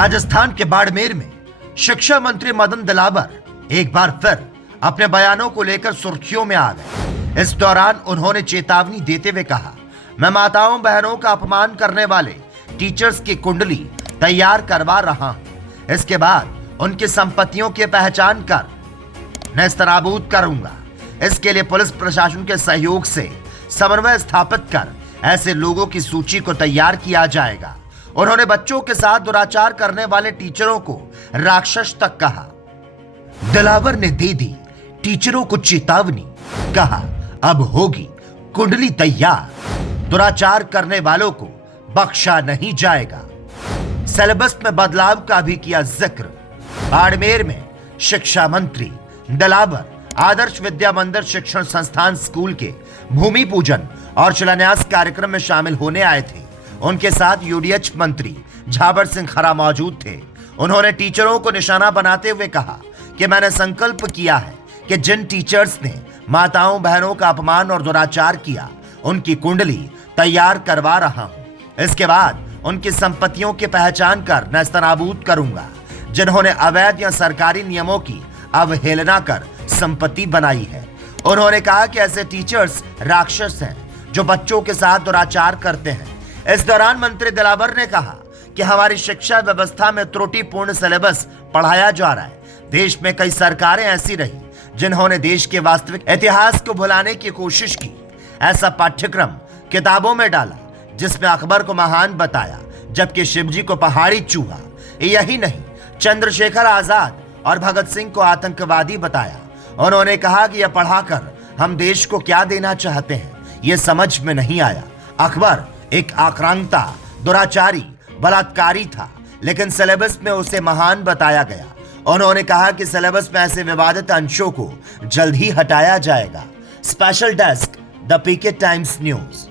राजस्थान के बाड़मेर में शिक्षा मंत्री मदन दिलावर एक बार फिर अपने बयानों को लेकर सुर्खियों में आ गए। इस दौरान उन्होंने चेतावनी देते हुए कहा, मैं माताओं बहनों का अपमान करने वाले टीचर्स की कुंडली तैयार करवा रहा हूं। इसके बाद उनकी संपत्तियों की पहचान कर नेस्तनाबूद करूंगा। इसके लिए पुलिस प्रशासन के सहयोग से समन्वय स्थापित कर ऐसे लोगों की सूची को तैयार किया जाएगा। उन्होंने बच्चों के साथ दुराचार करने वाले टीचरों को राक्षस तक कहा। दिलावर ने दे दी टीचरों को चेतावनी, कहा अब होगी कुंडली तैयार, दुराचार करने वालों को बख्शा नहीं जाएगा। सिलेबस में बदलाव का भी किया जिक्र। बाड़मेर में शिक्षा मंत्री दिलावर आदर्श विद्या मंदिर शिक्षण संस्थान स्कूल के भूमि पूजन और शिलान्यास कार्यक्रम में शामिल होने आए थे। उनके साथ यूडीएच मंत्री झाबर सिंह खरा मौजूद थे। उन्होंने टीचरों को निशाना बनाते हुए कहा कि मैंने संकल्प किया है कि जिन टीचर्स ने माताओं बहनों का अपमान और दुराचार किया, उनकी कुंडली तैयार करवा रहा हूं। इसके बाद उनकी संपत्तियों की पहचान कर नेस्तनाबूद करूंगा। जिन्होंने अवैध या सरकारी नियमों की अवहेलना कर संपत्ति बनाई है। उन्होंने कहा कि ऐसे टीचर्स राक्षस हैं जो बच्चों के साथ दुराचार करते हैं। इस दौरान मंत्री दिलावर ने कहा कि हमारी शिक्षा व्यवस्था में त्रुटिपूर्ण सिलेबस पढ़ाया जा रहा है। देश में कई सरकारें ऐसी रही जिन्होंने देश के वास्तविक इतिहास को भुलाने की कोशिश की। ऐसा पाठ्यक्रम किताबों में डाला जिसमें अकबर को महान बताया जबकि शिवजी को पहाड़ी चूहा। यही नहीं, चंद्रशेखर आजाद और भगत सिंह को आतंकवादी बताया। उन्होंने कहा कि यह पढ़ाकर हम देश को क्या देना चाहते हैं, यह समझ में नहीं आया। अकबर एक आक्रांता, दुराचारी, बलात्कारी था, लेकिन सिलेबस में उसे महान बताया गया। उन्होंने कहा कि सिलेबस में ऐसे विवादित अंशों को जल्द ही हटाया जाएगा। Special desk, the PK Times news.